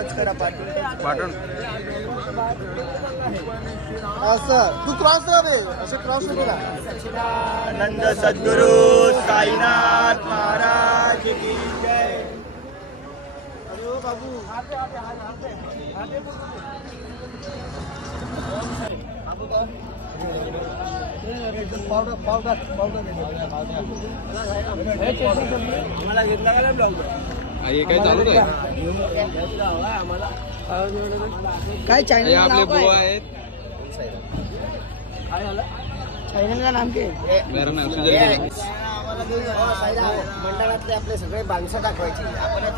Touch करा पाठवून असं तू क्रॉस रे असं क्रॉस बघा आनंद सद्गुरु साईनाथ महाराज की जय। अरे ओ बाबू पावडर पावडर पावडर आम्हाला घेतला का ब्लॉग हे काय चालू आहे काय चॅनल आपले बुवा आहेत चॅनल का नाम के मेरा नाम सुजल मंडळातले आपले सगळे बांधसं दाखवायचे आपणच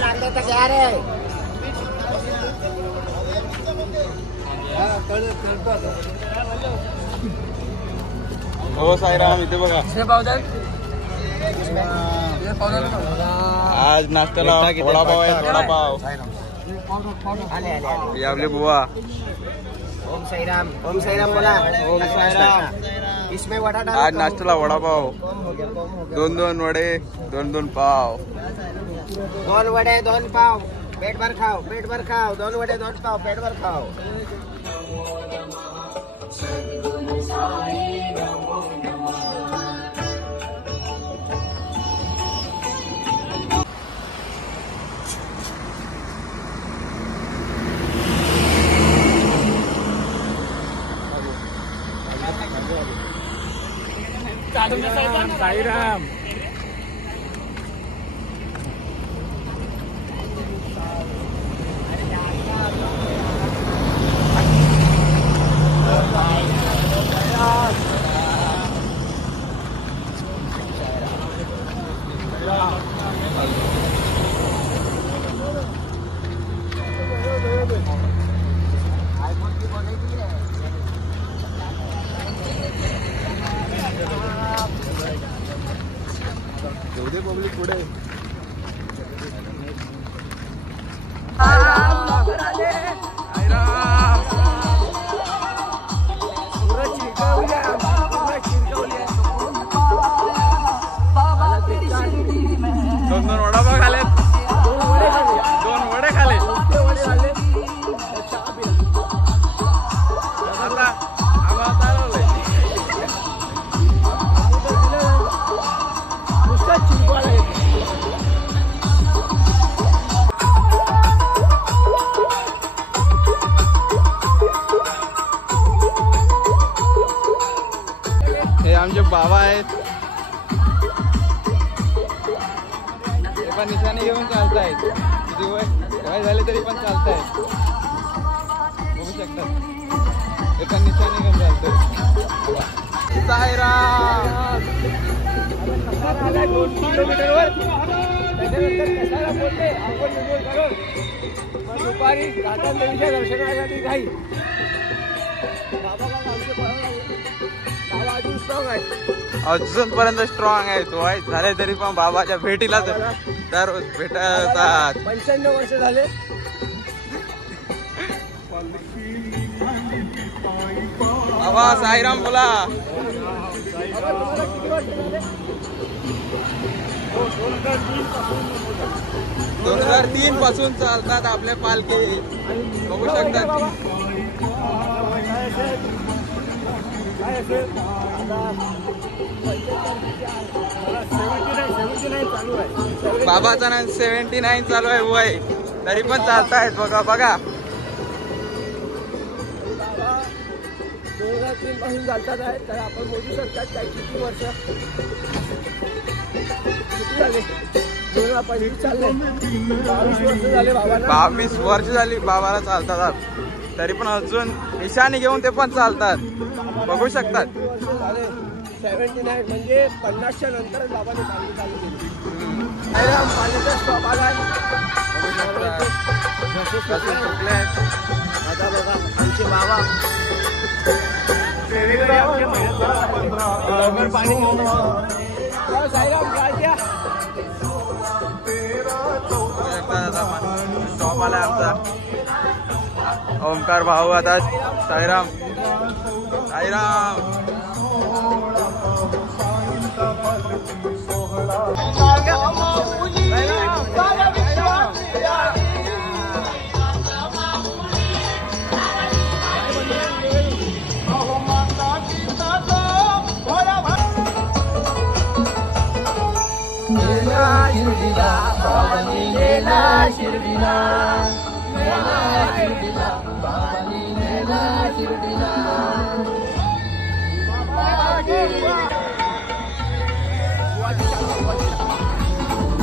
लागले तर घ्या रे हो साईराम इथे बघा आज नाश्त्याला वडापाव आहे वडापाव हे आपले बुवा ओम साईराम बोला ओम साईराम। इसमें वडा डाल आज नाश्त्याला वडापाव 2 वडे 2 पाव 2 वडे 2 पाव पेट भर खाओ 2 वडे 2 पाव पेट भर खाओ साईराम। एवढे पब्लिक पुढे दोन वडापाव खाले 2 वडे खाले आता आम्हाला चालवलंय हे आमचे बाबा आहेत ते पण निशाणे घेऊन चालतायत किती वय झाले तरी पण चालतायत बघू शकतात ते पण निशाणे घेऊन चालतंय साईराम 2 किलोमीटरवर त्याच्यानंतर कशाला बोलले आपण व्हिडिओ करून मग दुपारी दादा देवीच्या दर्शनासाठी घाई बाबा अजून स्ट्रॉंग आहे अजूनपर्यंत स्ट्रॉंग आहे तो आहे झाले तरी पण बाबाच्या भेटीला दररोज भेटतात 95 वर्ष झाले बाबा साईराम बोला 2003 पासून चालतात आपल्या पालखी बघू शकतात बाबाचा 79 चालू आहे वय तरी पण चालतायत बघा बघा 2003 पासून चालतात आहे तर आपण मोजू शकतात काय किती वर्ष किती झाले 2025 चालले 22 वर्ष झाले बाबाला 22 वर्ष झाली बाबाला चालतात तरी पण अजून निशाणी घेऊन ते पण चालतात बघू शकतात 79 म्हणजे 50च्या नंतरच बाबाने चालू केली साईराम पाण्याचा स्टॉप आला आता बघा आमचे बाबा पाणी साईराम काय द्या स्टॉप आला आमचा ओमकार भाऊ आता साईराम साईराम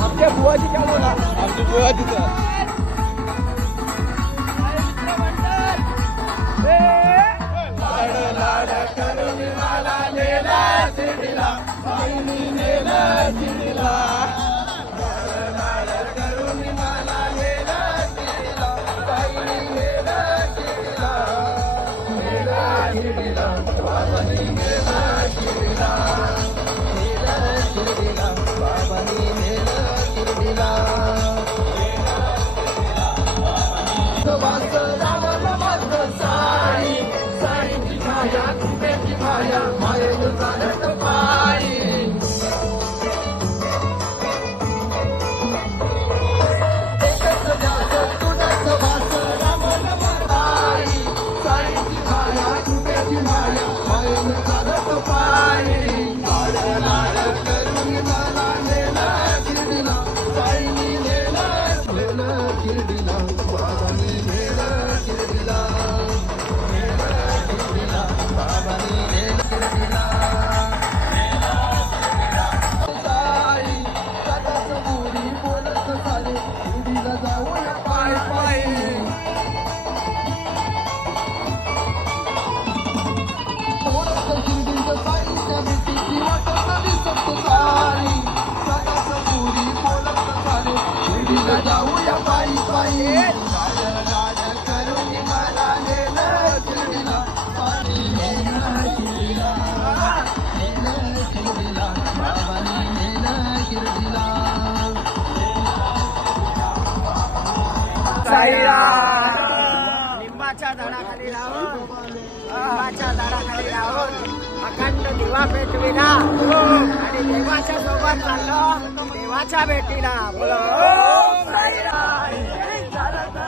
आमच्या बुवाची चालू ना आमची बुवा तिथं लिंबाच्या झाडाखाली राहून लिंबाच्या झाडाखाली राहून अखंड दिवा पेटविला आणि देवाच्या सोबत चाललो देवाच्या भेटीला. बोलो ओम साईराम.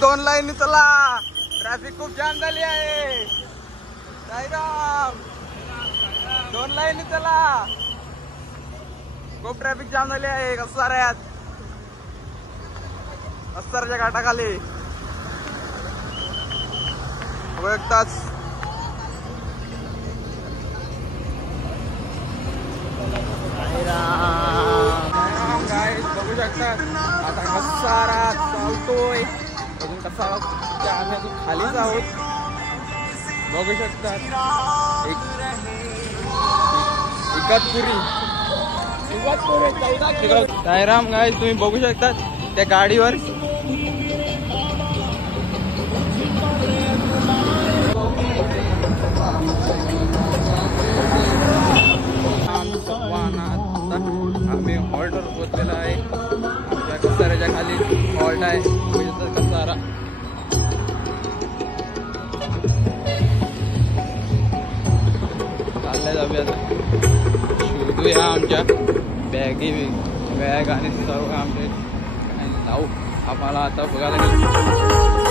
दोन लाईन चला, ट्रॅफिक खूप जाम झाली आहे. साईराम, दोन लाईन चला, खूप ट्रॅफिक जाम झाली आहे. कसाऱ्यात कसारच्या घाटाखाली एकटाच गाईस बघू शकतात. आता कसारा चालतोय. अजून कसा आम्ही अजून खालीच आहोत. बघू शकतात इगतपुरी साईराम गाईस तुम्ही बघू शकतात त्या गाडीवर आम्ही हॉल्टवर पोहोचलेला आहे. आमच्या कसाऱ्याच्या खाली हॉल्ट आहे. कसारा चाललाय जाऊया शोधूया आमच्या बॅग आणि सर्व आमचे जाऊ. आम्हाला आता बघायला गेलं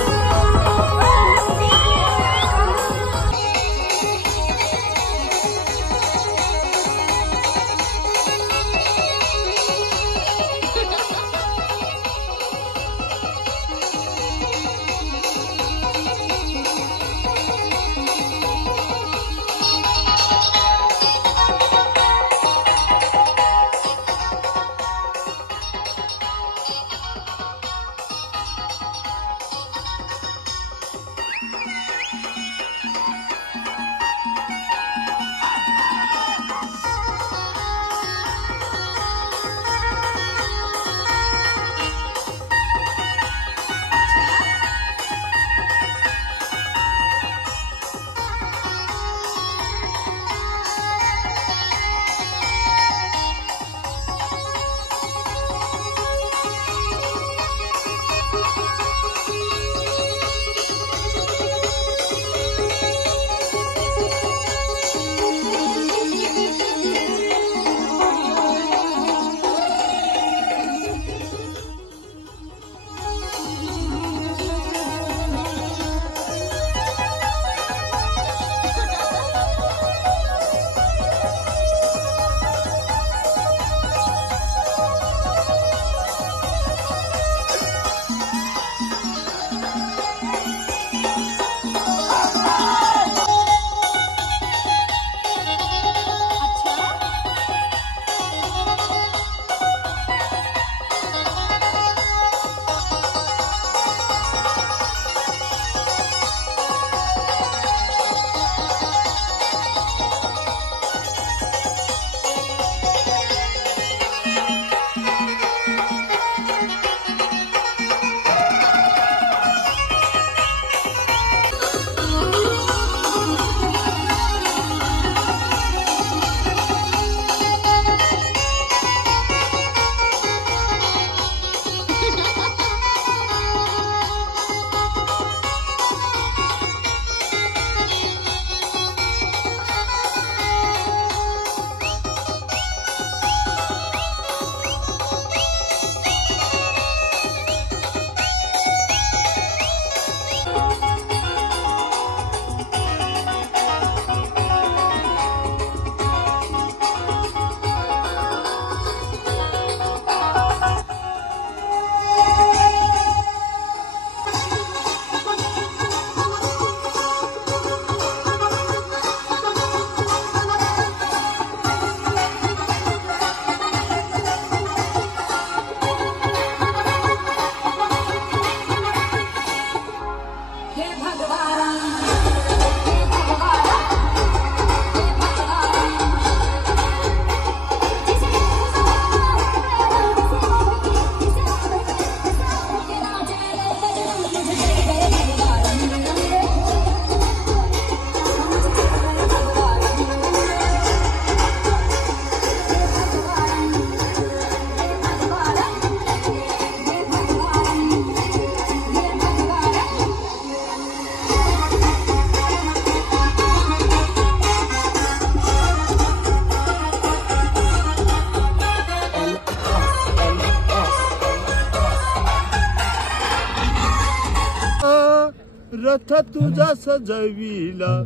रथ तुझा सजविला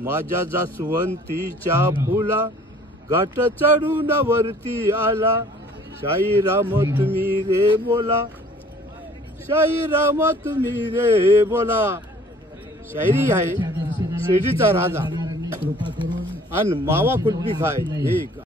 माझ्या जास्वंतीच्या फुला घाट चढून वरती आला शाही राम तुम्ही रे बोला शाही राम तुम्ही रे बोला. शायरी आहे शिर्डीचा राजा आणि मावा कुल्फी खाय हे